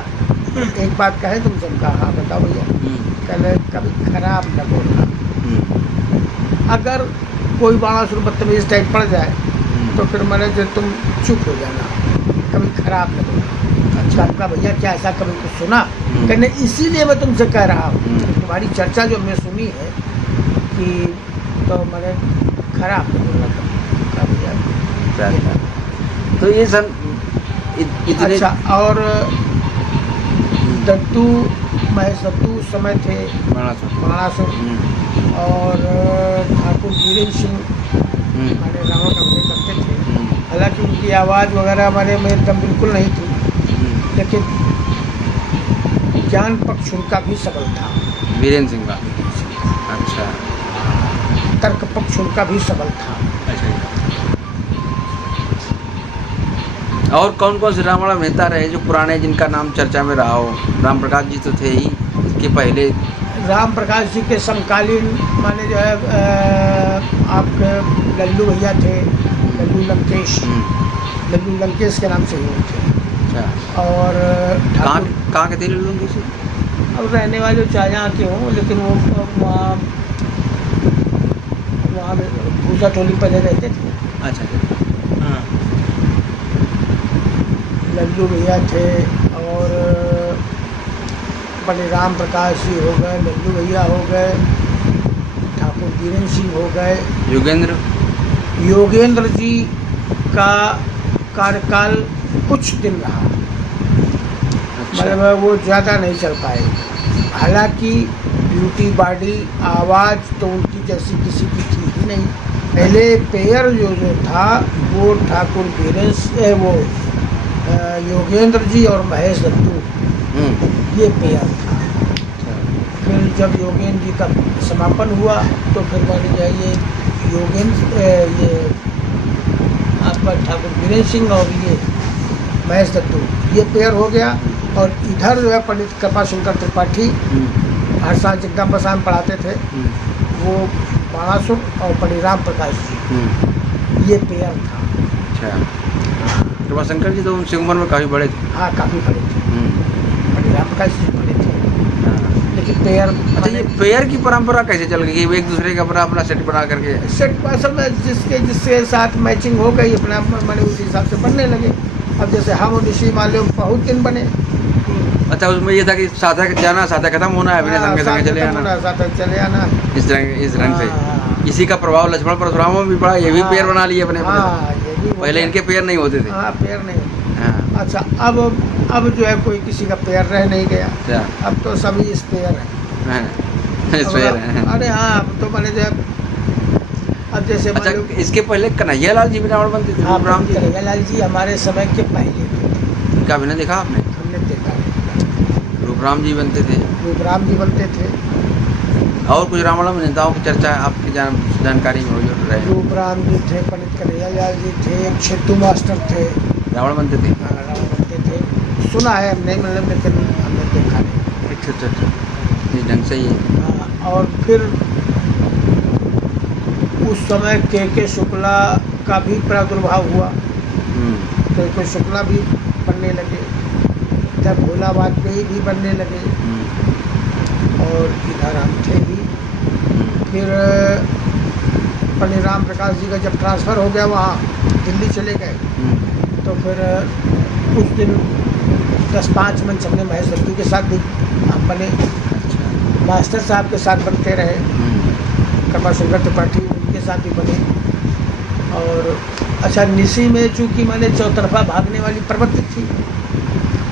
एक बात कहे तुमसे। हम कहा हाँ बताओ भैया। कहले कभी खराब न बोलना, अगर कोई बाणासुर बदतमीज टाइप पड़ जाए तो फिर मैंने जो तुम चुप हो जाना, कभी खराब न बोलना। अच्छा, आपका भैया क्या ऐसा कभी कुछ सुना? कहने इसीलिए मैं तुमसे कह रहा हूँ, तुम्हारी चर्चा जो हमने सुनी है कि, तो मैंने खराब न बोलना भैया। तो ये सन इतने। अच्छा, और दत्तू महेश दत्तू उस समय थे, बाणासुर, और ठाकुर वीरेंद्र सिंह हमारे रावण का अभिनय करते थे। हालांकि उनकी आवाज़ वगैरह हमारे में एकदम बिल्कुल नहीं थी, लेकिन ज्ञान पक्ष उनका भी सबल था, वीरेंद्र सिंह का? अच्छा, तर्क पक्ष उनका भी सबल था। अच्छा, और कौन कौन से रावण अभिनेता रहे जो पुराने, जिनका नाम चर्चा में रहा हो? राम प्रकाश जी तो थे ही, इसके पहले? राम प्रकाश जी के समकालीन माने जो है आपके लल्लू भैया थे, लल्लू लंकेश के नाम से ही थे। अच्छा, और कहाँ के थे लल्लू लंकेश? अब रहने वाले चाहे यहाँ के हों, लेकिन वो वहाँ भूसा टोली पहले रहते थे। अच्छा, हाँ, लल्लू भैया थे, और बड़े राम प्रकाश जी हो गए, लल्लू भैया हो गए, ठाकुर वीरेंद्र सिंह हो गए, योगेंद्र जी का कार्यकाल कुछ दिन रहा, अच्छा। मतलब वो ज़्यादा नहीं चल पाए। हालांकि ब्यूटी बॉडी आवाज़ तो उनकी जैसी किसी की थी ही नहीं। पहले पेयर जो था वो ठाकुर बीरेंद्र वो योगेंद्र जी और महेश दत्तू, ये पेयर था। फिर जब योगेंद्र जी का समापन हुआ तो फिर मान जाइए योगेंद्र ये आपका ठाकुर बीरेंद्र सिंह और ये महेश दत्तू, ये पेयर हो गया। और इधर जो है पंडित कृपाशंकर त्रिपाठी हर साल जगदम्बा साहब पढ़ाते थे, वो बाणासुर और पंडित राम प्रकाश जी, ये पेयर था। अच्छा, कृपाशंकर जी तो उनसे उम्र में काफ़ी बड़े थे। हाँ, काफ़ी बड़े थे। पंडित राम प्रकाश जी बड़े थे, हाँ। लेकिन पेयर अच्छा, ये पेयर की परंपरा कैसे चल गई कि वो एक दूसरे का अपना सेट बना करके? सेट असल में जिसके साथ मैचिंग हो गई अपना मैंने उसी हिसाब से बनने लगे। अब जैसे हम और ऋषि मान लो बहुत दिन बने। अच्छा, उसमें ये था कि साथा जाना, साथा खत्म होना है, अभिनय संग के संग चले आना, साथ चले आना, इस रंग से। हाँ। इसी का प्रभाव लक्ष्मण परशुराम में भी पड़ा, ये भी पेयर बना लिए अपने अपने। हाँ, ये भी हो पहले गया। इनके पेयर नहीं होते थे। हाँ, पेयर नहीं। हाँ। अच्छा, अब जो है कोई किसी का पेयर रह नहीं गया। अच्छा। अब तो सभी इस पेयर है। हाँ, इस पेयर है। अरे हाँ, अब तो मैंने जो है अब जैसे अच्छा, मान लो इसके पहले कन्हैया लाल जी भी रावण बनते थे, राम जी। कन्हैया लाल जी हमारे समय के पहले थे। इनका अभिनय देखा आपने? हमने देखा है। रूपराम जी बनते थे। रूपराम जी बनते थे। और कुछ रावण में नेताओं की चर्चा आपकी जानकारी में हो जो रहे? रूपराम जी थे, पंडित कन्हैया लाल जी थे, एक छिट्टू मास्टर थे, रावण बनते थे। हाँ, रावण बनते थे। सुना है हमने, मतलब लेकिन हमने देखा नहीं। अच्छा, इस ढंग से ही। हाँ, और फिर उस समय के शुक्ला का भी प्रादुर्भाव हुआ। के शुक्ला भी बनने लगे, तब भोला वाजपेयी भी बनने लगे, और इधर हम थे ही। फिर पंडित राम प्रकाश जी का जब ट्रांसफ़र हो गया वहाँ दिल्ली चले गए, तो फिर उस दिन 10-5 मंच हमने महेश दत्तू के साथ भी हम बने। मास्टर साहब के साथ बनते रहे, कृपाशंकर त्रिपाठी उनके साथ भी बने। और अच्छा, निसी में चूँकि मैंने चौतरफा भागने वाली प्रवृत्ति थी,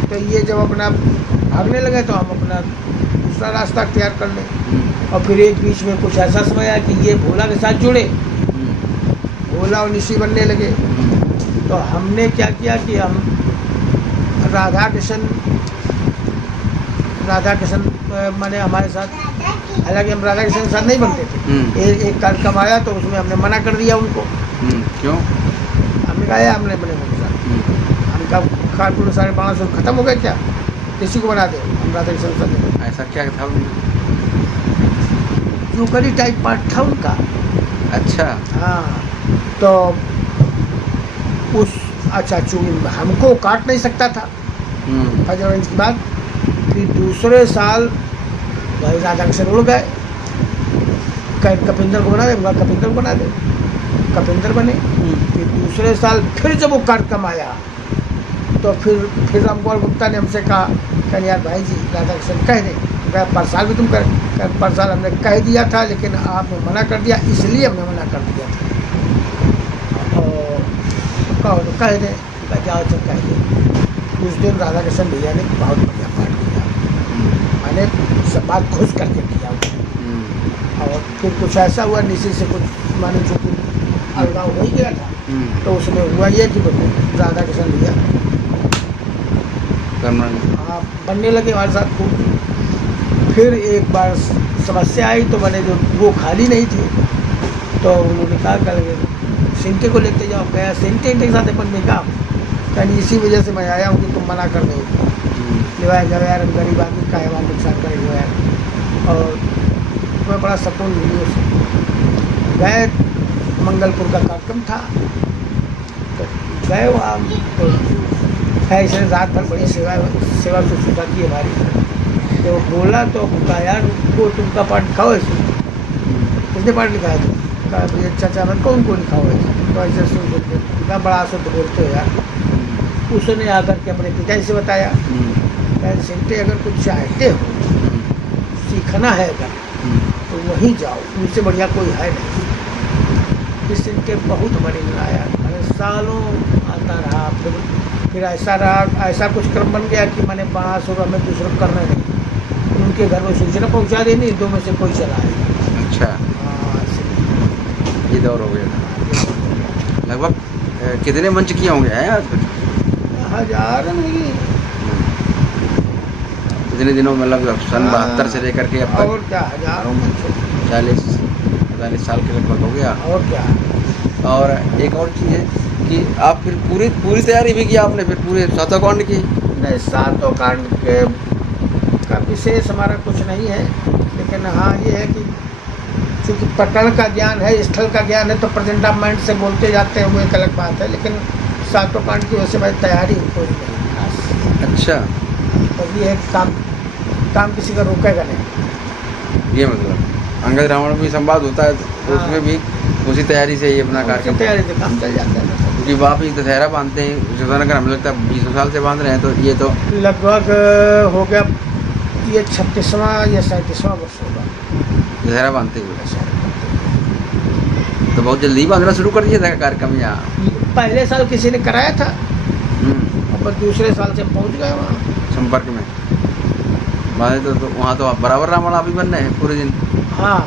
तो ये जब अपना भागने लगे तो हम अपना दूसरा रास्ता तैयार कर लें। और फिर एक बीच में कुछ ऐसा समय आया कि ये भोला के साथ जुड़े, भोला और निसी बनने लगे। तो हमने क्या किया कि हम राधा किशन माने हमारे साथ, हालांकि हम राधा किशन के साथ नहीं बनते थे। एक कार्यक्रम आया तो उसमें हमने मना कर दिया उनको। क्यों? हमने कहा हमने बने उनके साथ। हम कहा खाटपुर 12.5 खत्म हो गए क्या, किसी को बना दे, हम राधा किशन के साथ। ऐसा क्या था? जोकरी टाइप पार्ट था उनका। अच्छा। हाँ, तो उस अच्छा चूँकि हमको काट नहीं सकता था फजरगंज की बात। फिर दूसरे साल भाई राधा किशन उड़ गए, कपिंदर को बना दे, कपिंदर को बना दे, कपिंदर बने। फिर दूसरे साल फिर जब वो कार्यक्रम आया तो फिर रामगोपाल गुप्ता ने हमसे कहा कि यार भाई जी राधा किशन कह दें। पर साल भी तुम पर साल हमने कह दिया था, लेकिन आपने मना कर दिया, इसलिए हमने मना कर दिया था। और कहो तो कह दें, जाओ तो कह दें। उस दिन राधा किशन भैया ने बहुत बढ़िया पाठ किया, मैंने सब बात खुश करके किया। और फिर कुछ ऐसा हुआ, निसी से कुछ माने चूँकि अलगाव हो ही गया था, तो उसमें हुआ ये कि राधा किशन भैया हाँ बनने लगे हमारे साथ खूब। फिर एक बार समस्या आई तो मैंने जो वो खाली नहीं थे, तो उन्होंने कहा कर सिंटे को लेते जाओ। गया सिंटे के साथ अपन में काम, कहीं इसी वजह से मैं आया हूँ कि तुम मना कर दो। जब यार गरीब आदमी का है नुकसान करेंगे यार। और मैं बड़ा सुकून मिली उससे। गए, मंगलपुर का कार्यक्रम था, तो गए वहाँ, तो है इसने रात भर बड़ी सेवा शुश्रूषा की हमारी। तो बोला तो कहा यार को तुमका पाठ लिखाओ ऐसे। किसने पाठ लिखा है? तो कहा भैया चाचा मैं कौन को लिखाओ ऐसे, तो ऐसे सुन बड़ा शुद्ध बोलते हो यार। उसने आकर के अपने पिताजी से बताया, कह सिंटे अगर कुछ चाहते हो, सीखना है अगर, तो वहीं जाओ, मुझसे बढ़िया कोई है नहीं। इस इनके बहुत बड़ी लाया, मैंने सालों आता रहा। फिर ऐसा रहा, ऐसा कुछ क्रम बन गया कि मैंने 5 और हमें दूसरों करना नहीं, उनके घर में सूचना पहुंचा देनी, 2 में से कोई चला है। अच्छा, हाँ, ऐसे। ये दौर हो गया था। लगभग कितने मंच किए होंगे हैं आज तक? 1000 नहीं। इतने दिनों में लगभग सन 72 से लेकर के अब और क्या, हजारों में। 40-45 साल के लगभग हो गया। और क्या। और एक और चीज़ है कि आप फिर पूरी तैयारी भी की आपने, फिर पूरे 7 कांड की? नहीं, 7 कांड के का विशेष हमारा कुछ नहीं है, लेकिन हाँ ये है कि चूँकि पटल का ज्ञान है, स्थल का ज्ञान है, तो प्रेजेंट ऑफ माइंड से बोलते जाते हैं, वो एक अलग बात है। लेकिन 7 कांड की वजह से मेरी तैयारी कोई नहीं खास। अच्छा, तो ये है काम किसी का रोकेगा नहीं। ये मतलब अंगद रावण में भी संवाद होता है तो हाँ। उसमें भी उसी तैयारी से ही अपना कार्यक्रम, तैयारी से काम चल जाता है। क्योंकि आप एक दशहरा बांधते हैं सुधानगर, हमें लगता है 20 साल से बांध रहे हैं, तो ये तो लगभग हो गया, ये 36वां या 37वां वर्ष होगा दशहरा बांधते हुए। तो बहुत जल्दी बांधना शुरू कर दिया था कार्यक्रम यहाँ? पहले साल किसी ने कराया था, और दूसरे साल से पहुँच गए वहाँ संपर्क में बांधे तो वहाँ तो आप बराबर रावण आप ही बन रहे हैं पूरे दिन? हाँ।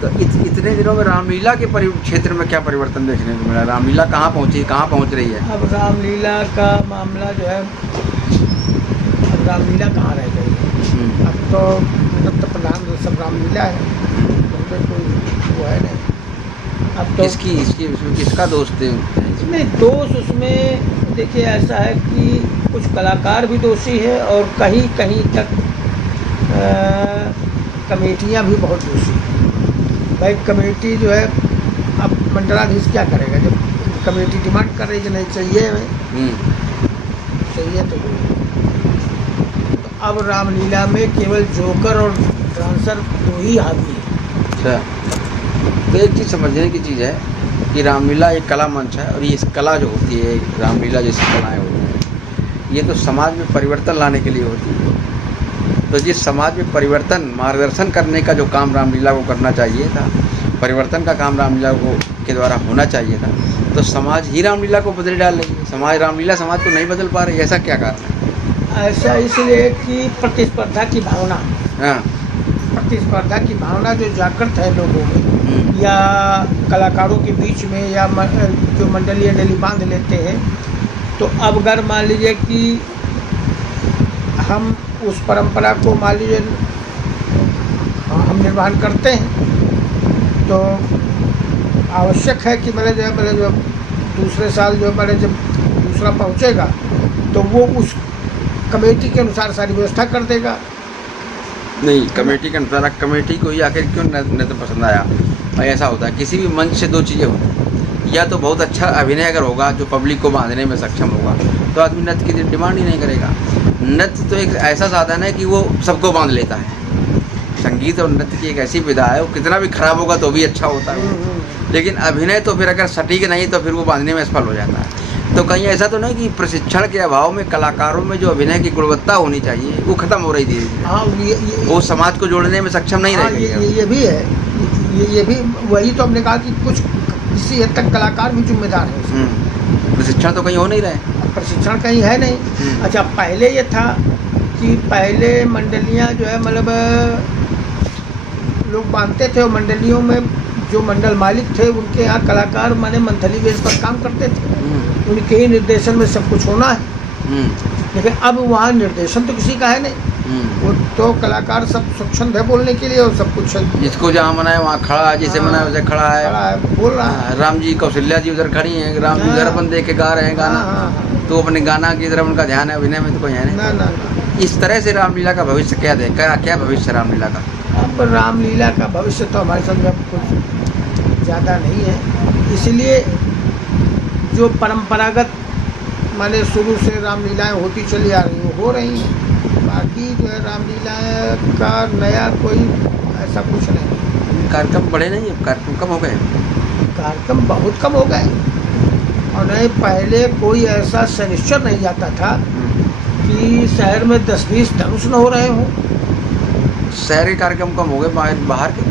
तो इतने दिनों में रामलीला के क्षेत्र में क्या परिवर्तन देखने को मिला? रामलीला कहाँ पहुँची, कहाँ पहुँच रही है? अब रामलीला का मामला जो है, अब रामलीला कहाँ रह गई है? अब तो मतलब तो प्रधान सब रामलीला है, उसमें कोई वो है नहीं। अब तो इसमें किसका दोष थे? नहीं, दोष उसमें देखिए ऐसा है कि कुछ कलाकार भी दोषी है, और कहीं कहीं तक कमेटियाँ भी बहुत दोषी हैं। भाई कमेटी जो है, अब मंडलाधीश क्या करेगा जब कमेटी डिमांड कर रही कि नहीं चाहिए हमें, चाहिए तो अब रामलीला में केवल जोकर और डांसर 2 ही हावी है। अच्छा, तो एक चीज़ समझने की चीज़ है कि रामलीला एक कला मंच है, और ये इस कला जो होती है, रामलीला जैसी कलाएँ होती हैं, ये तो समाज में परिवर्तन लाने के लिए होती है। तो जिस समाज में परिवर्तन मार्गदर्शन करने का जो काम रामलीला को करना चाहिए था, परिवर्तन का काम रामलीला को के द्वारा होना चाहिए था, तो समाज ही रामलीला को बदल डाल रही है। रामलीला समाज को नहीं बदल पा रही, ऐसा क्या कारण है? ऐसा इसलिए कि प्रतिस्पर्धा की भावना, हाँ, प्रतिस्पर्धा की भावना जो जागृत है लोगों में, या कलाकारों के बीच में, या जो मंडली बांध लेते हैं, तो अब अगर मान लीजिए कि हम उस परंपरा को मान लीजिए हम निर्वहन करते हैं, तो आवश्यक है कि मैंने जो दूसरे साल जो मैंने जब दूसरा पहुंचेगा, तो वो उस कमेटी के अनुसार सारी व्यवस्था कर देगा। नहीं, कमेटी के अनुसार कमेटी को ही आखिर क्यों नृत्य पसंद आया? ऐसा होता है किसी भी मंच से 2 चीज़ें होती हैं, या तो बहुत अच्छा अभिनय अगर होगा जो पब्लिक को बांधने में सक्षम होगा, तो आदमी नृत्य की डिमांड ही नहीं करेगा। नृत्य तो एक ऐसा साधन है कि वो सबको बांध लेता है। संगीत और नृत्य की एक ऐसी विधा है, वो कितना भी खराब होगा तो भी अच्छा होता है, लेकिन अभिनय तो फिर अगर सटीक नहीं तो फिर वो बांधने में असफल हो जाता है। तो कहीं ऐसा तो नहीं कि प्रशिक्षण के अभाव में कलाकारों में जो अभिनय की गुणवत्ता होनी चाहिए वो खत्म हो रही थी? हाँ, वो समाज को जोड़ने में सक्षम नहीं रह गई है। ये भी है, ये भी वही तो हमने कहा कि कुछ किसी हद तक कलाकार भी जिम्मेदार है। प्रशिक्षण तो कहीं हो नहीं रहे, प्रशिक्षण कहीं है नहीं। अच्छा, पहले ये था कि पहले मंडलियाँ जो है मतलब लोग बांधते थे, और मंडलियों में जो मंडल मालिक थे उनके यहाँ कलाकार माने मंथली बेस पर काम करते थे, उनके ही निर्देशन में सब कुछ होना है। लेकिन अब वहाँ निर्देशन तो किसी का है नहीं, वो तो कलाकार सब स्वच्छंद है बोलने के लिए, और सब कुछ जिसको जहाँ मना है वहाँ खड़ा है, जिसे मना है वैसे खड़ा है, बोल रहा है। राम जी कौशल्या जी उधर खड़ी हैं, राम जी उधर अपन देख के गा रहे हैं गाना, तो अपने गाना की तरफ उनका ध्यान है, अभिनय में तो कोई है नहीं। ना। इस तरह से रामलीला का भविष्य क्या भविष्य रामलीला का? अब रामलीला का भविष्य तो हमारे समझ कुछ ज़्यादा नहीं है, इसलिए जो परंपरागत माने शुरू से रामलीलाएँ होती चली आ रही हो रही हैं। बाकी जो है रामलीला का नया कोई ऐसा कुछ नहीं। कार्यक्रम बढ़े नहीं, कार्यक्रम कम हो गए, कार्यक्रम बहुत कम हो गए, और नहीं पहले कोई ऐसा शनिश्चर नहीं जाता था कि शहर में 10-20 धनुष न हो रहे हों। शहर के कार्यक्रम कम हो गए, बाहर के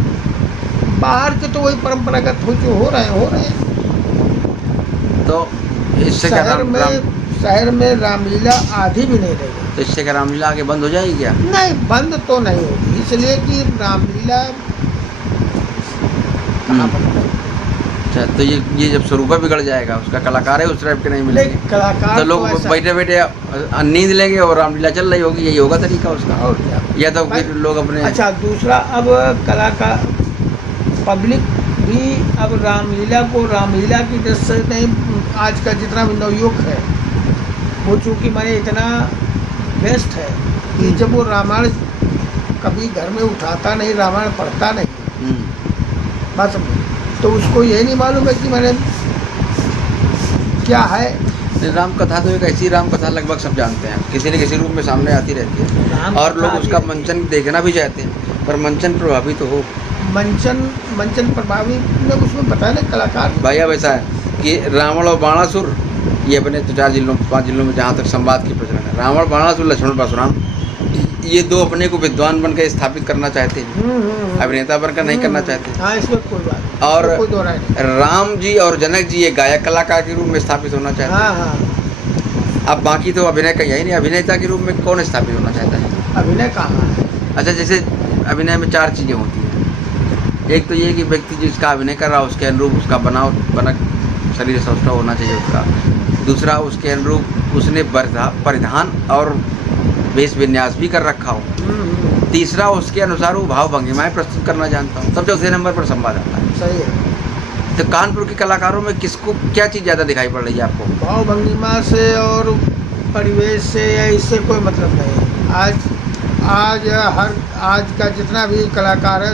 बाहर के तो वही परंपरागत जो हो रहे हैं। तो इससे क्या शहर में रामलीला आधी भी नहीं रही। तो इससे क्या रामलीला आगे बंद हो जाएगी क्या? नहीं, बंद तो नहीं होगी, इसलिए कि रामलीला अच्छा, तो ये जब स्वरूप बिगड़ जाएगा, उसका कलाकार है उस टाइप के नहीं मिलेंगे, कलाकार तो लोग बैठे बैठे नींद लेंगे और रामलीला चल रही होगी, यही होगा तरीका उसका। और क्या, या तो फिर लोग अपने अच्छा दूसरा, अब कलाकार पब्लिक भी अब रामलीला को रामलीला की दृष्टि से नहीं, आज का जितना भी नवयुग है वो चूँकि मैंने इतना व्यस्त है कि जब वो रामायण कभी घर में उठाता नहीं, रामायण पढ़ता नहीं, बस तो उसको ये नहीं मालूम है कि मैंने क्या है। राम कथा तो एक ऐसी राम कथा लगभग सब जानते हैं, किसी न किसी रूप में सामने आती रहती है और लोग उसका मंचन देखना भी चाहते हैं, पर मंचन प्रभावी तो हो। मंचन प्रभावी ने उसमें बताया ना कलाकार भाई अब ऐसा है कि रावण और बाणासुर, ये अपने 4 जिलों 5 जिलों में जहाँ तक संवाद की प्रचलन है, रावण बाणासुर लक्ष्मण परशुराम, ये दो अपने को विद्वान बनकर स्थापित करना चाहते हैं, अभिनेता बनकर नहीं करना चाहते। हाँ, इसमें कोई बात और कोई दो राय नहीं। राम जी और जनक जी ये गायक कलाकार के रूप में स्थापित होना चाहते हैं। हाँ। अब बाकी तो अभिनय का यही नहीं, अभिनेता के रूप में कौन स्थापित होना चाहता है? अभिनय कहाँ है? अच्छा, जैसे अभिनय में 4 चीज़ें होती हैं। एक तो ये कि व्यक्ति जिसका अभिनय कर रहा है उसके अनुरूप उसका बनक शरीर सौष्ठव होना चाहिए उसका। दूसरा, उसके अनुरूप उसने परिधान और वेश विन्यास भी कर रखा हो। तीसरा, उसके अनुसार वो भाव भंगिमाएँ प्रस्तुत करना जानता हूँ। तब चौथे नंबर पर संवाद आता है। सही है। तो कानपुर के कलाकारों में किसको क्या चीज़ ज़्यादा दिखाई पड़ रही है आपको? भाव भंगिमा से और परिवेश से या इससे कोई मतलब नहीं। आज का जितना भी कलाकार है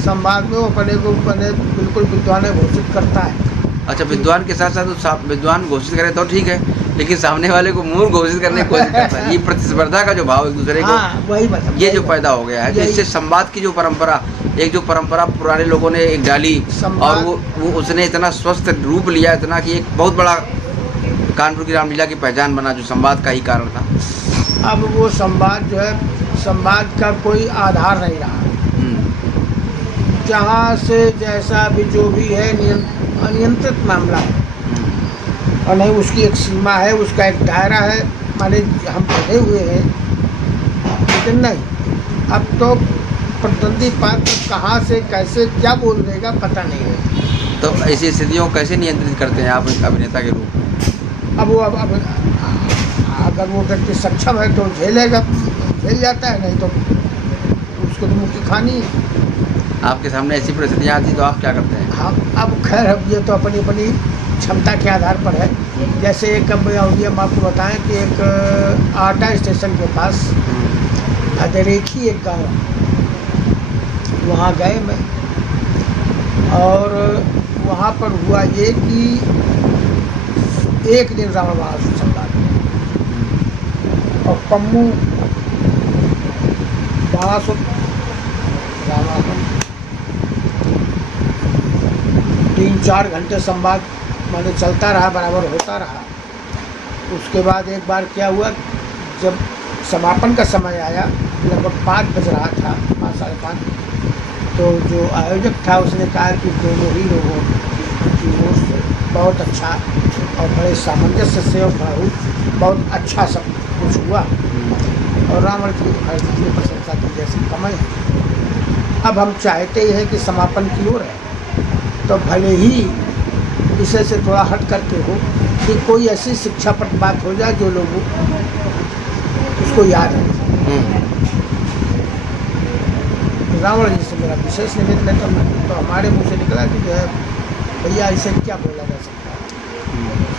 संवाद में वो अपने को बिल्कुल विद्वान घोषित करता है। अच्छा, विद्वान के साथ साथ विद्वान घोषित करे तो ठीक है, लेकिन सामने वाले को मूर्ख घोषित करने की कोशिश करता है। ये प्रतिस्पर्धा का जो भाव एक दूसरे को, वही मतलब ये जो पैदा हो गया है, तो इससे संवाद की जो परंपरा, एक जो परंपरा पुराने लोगों ने एक डाली और वो उसने इतना स्वस्थ रूप लिया, इतना कि एक बहुत बड़ा कानपुर की रामलीला की पहचान बना, जो संवाद का ही कारण था। अब वो संवाद जो है, संवाद का कोई आधार नहीं रहा। जहाँ से जैसा भी जो भी है अनियंत्रित मामला है और नहीं, उसकी एक सीमा है, उसका एक दायरा है। माने हम पढ़े हुए हैं, लेकिन नहीं, अब तो प्रतिद्वंदी पात्र कहाँ से कैसे क्या बोल देगा पता नहीं है। तो ऐसी स्थितियों को कैसे नियंत्रित करते हैं आप अभिनेता के रूप में? अब वो अब अगर वो व्यक्ति सक्षम है तो झेलेगा, झेल जाता है, नहीं तो उसको तो मुक्ति खानी है। आपके सामने ऐसी परिस्थितियाँ आती तो आप क्या करते हैं? हाँ, अब खैर अब ये तो अपनी अपनी क्षमता के आधार पर है। जैसे एक अब हम आपको बताएं कि एक आटा स्टेशन के पास भदरेखी एक गाँव, वहाँ गए मैं, और वहाँ पर हुआ ये कि एक दिन रावण बाणासुर संवाद और पम्मू बाणासुर रावण 3-4 घंटे संवाद मैंने चलता रहा, बराबर होता रहा। उसके बाद एक बार क्या हुआ, जब समापन का समय आया, लगभग 5 बज रहा था, 5 साढ़े 5, तो जो आयोजक था उसने कहा कि दोनों ही लोगों की ओर से बहुत अच्छा और बड़े सामंजस्य से और बहुत अच्छा सब कुछ हुआ और रावण की जितनी प्रशंसा की जैसी कमाई है। अब हम चाहते ही हैं कि समापन की ओर है, तो भले ही विषय से थोड़ा हट करके हो कि कोई ऐसी शिक्षा पर बात हो जाए जो लोग उसको याद है। रावण जी से मेरा विशेष निवेदन तो हमारे मुँह से निकला कि जो है भैया इसे क्या बोला जा सकता है,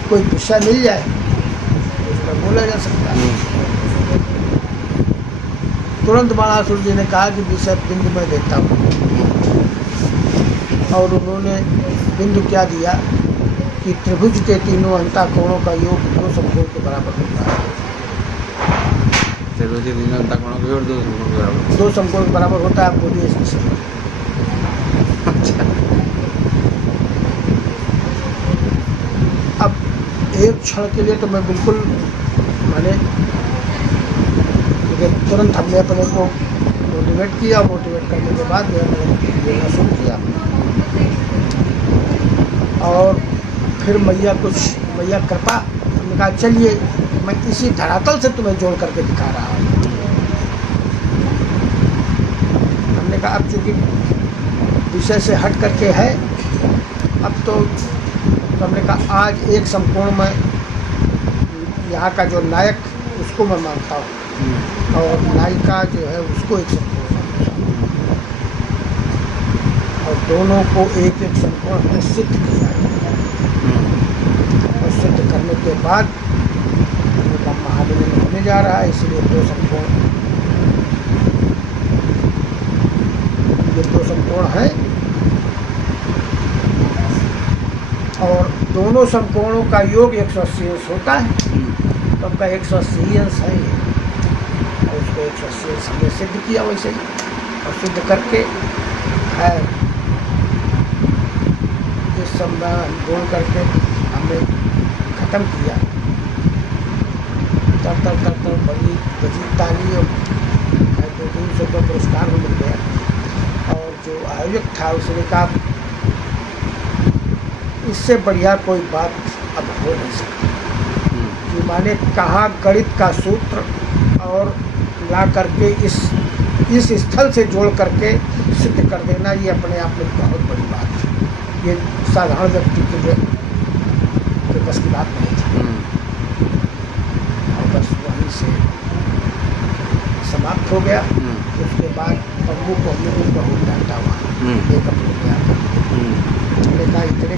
कोई विषय मिल जाए तो उस पर बोला जा सकता है। तुरंत बाणासुर जी ने कहा कि विषय बिंदु में देता हूँ, और उन्होंने बिंदु क्या दिया कि त्रिभुज के तीनों अंता कोणों का योग 2 समकोण के बराबर होता है। त्रिभुज के तीनों अंता कोणों का योग 2 समकोण के बराबर, 2 समकोण के बराबर होता है। आप बोलिए इस विषय में। अब एक क्षण के लिए तो मैं बिल्कुल मैंने तुरंत हमने अपने को मोटिवेट किया। मोटिवेट करने के बाद मैंने बोलना शुरू किया और फिर मैया कृपा, हमने कहा चलिए मैं इसी धरातल से तुम्हें जोड़ करके दिखा रहा हूँ। हमने कहा अब चूँकि विषय से हट करके है, अब तो हमने कहा आज एक संपूर्ण में यहाँ का जो नायक उसको मैं मानता हूँ और नायिका जो है उसको एक संपूर्ण मानता हूँ और दोनों को एक संपूर्ण में सिद्ध किया और सिद्ध करने के बाद महाविलय होने जा रहा है, इसलिए दो संपूर्ण है और दोनों संपूर्णों का योग 180 अंश होता है। तो आपका 180 अंश है और उसको 180 अंश हमने सिद्ध किया वैसे ही और सिद्ध करके है इस समय बोल करके हमने ख़त्म किया। तर बड़ी बजी ताली और 200 का पुरस्कार भी मिल गया और जो आयोजक था उसने कहा इससे बढ़िया कोई बात अब हो नहीं सकती कि माने कहा गणित का सूत्र और ला करके इस स्थल से जोड़ करके सिद्ध कर देना, ये अपने आप में बहुत बड़ी बात है। ये साधारण व्यक्ति के बस की बात नहीं थी और बस वहीं से समाप्त हो गया। उसके बाद पब्बू को हमने बहुत डांटा हुआ एक अपने हमने कहा इतने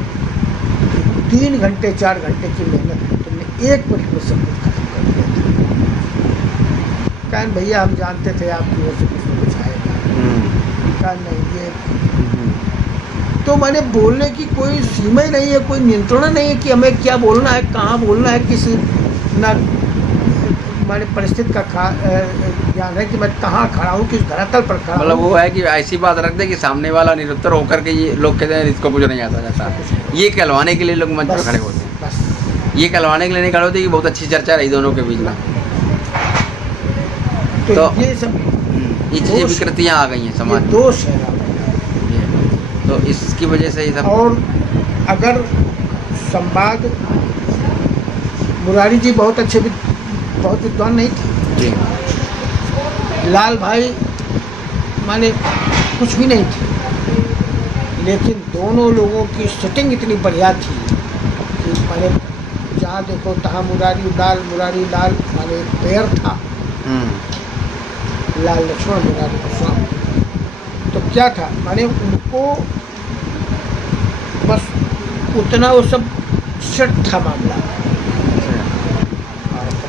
3 घंटे 4 घंटे की मेहनत तुमने एक मिनट में सब कुछ खत्म कर दिया। कहा भैया हम जानते थे आपकी ओर से कुछ न कुछ आएगा। कहा नहीं ये तो मैंने बोलने की कोई सीमा ही नहीं है, कोई नियंत्रण नहीं है कि हमें क्या बोलना है, कहाँ बोलना है, किसी ना मैंने परिस्थिति का ज्ञान है कि मैं कहाँ खड़ा हूँ, किस धरातल पर खड़ा। मतलब वो है कि ऐसी बात रख दे कि सामने वाला निरुत्तर होकर के ये लोग कहते हैं इसको कुछ नहीं आता जाता, ये कहलवाने के लिए लोग मंच पर खड़े होते हैं। बस ये कहलवाने के लिए नहीं खड़े होते कि बहुत अच्छी चर्चा रही दोनों के बीच में। तो ये सब ये चीज़ें विकृतियाँ आ गई हैं समाज में, दोष है। तो इसकी वजह से ये सब। और अगर संवाद मुरारी जी बहुत अच्छे बहुत विद्वान नहीं थे जी, लाल भाई माने कुछ भी नहीं थे, लेकिन दोनों लोगों की सेटिंग इतनी बढ़िया थी कि माने जहाँ देखो तहाँ मुरारी लाल माने पेड़ था, लाल लक्ष्मण मुरारी कृष्ण। तो क्या था माने उनको बस उतना वो सब सेट था मामला,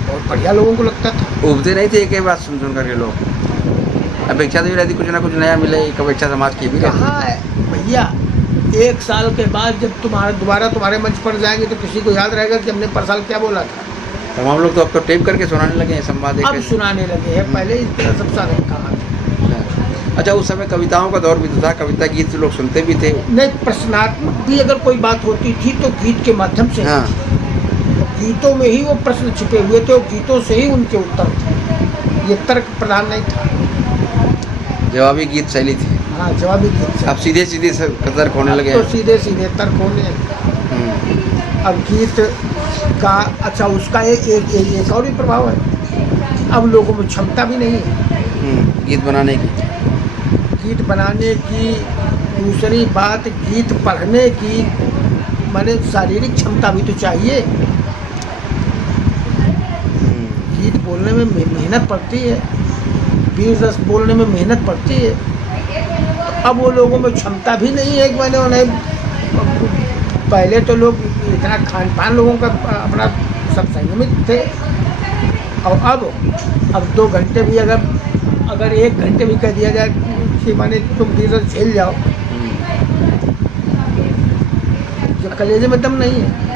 बहुत बढ़िया लोगों को लगता था। उबते नहीं थे एक बात सुन करके लोग, अपेक्षा तो भी रहती कुछ ना कुछ नया मिले, एक अपेक्षा समाज की भी कहाँ है भैया। 1 साल के बाद जब दोबारा तुम्हारे मंच पर जाएंगे तो किसी को याद रहेगा कि हमने पर साल क्या बोला था। तमाम लोग तो अब तो टेप करके सुनाने लगे हैं संवाद, अब सुनाने लगे हैं, पहले इस तरह सब सारे कहा था। अच्छा उस समय कविताओं का दौर भी तो था, कविता गीत लोग सुनते भी थे। नहीं, प्रश्नात्मक भी अगर कोई बात होती थी तो गीत के माध्यम से, हाँ, गीतों में ही वो प्रश्न छिपे हुए थे और गीतों से ही उनके उत्तर थे, ये तर्क प्रधान नहीं था, जवाबी गीत शैली थी। हाँ जवाबी गीत। अब सीधे तर्क होने लगे तो सीधे तर्क होने। अब गीत का अच्छा उसका एक और भी प्रभाव है, अब लोगों में क्षमता भी नहीं है गीत बनाने की। दूसरी बात गीत पढ़ने की माने शारीरिक क्षमता भी तो चाहिए। गीत बोलने में मेहनत पड़ती है, वीर रस बोलने में मेहनत पड़ती है। अब वो लोगों में क्षमता भी नहीं है कि मैंने उन्हें, पहले तो लोग इतना खान पान लोगों का अपना सब संयमित थे और अब 2 घंटे भी अगर 1 घंटे भी कह दिया जाए कि माने तुम वीर रस झेल जाओ, जो कलेजे में दम नहीं है।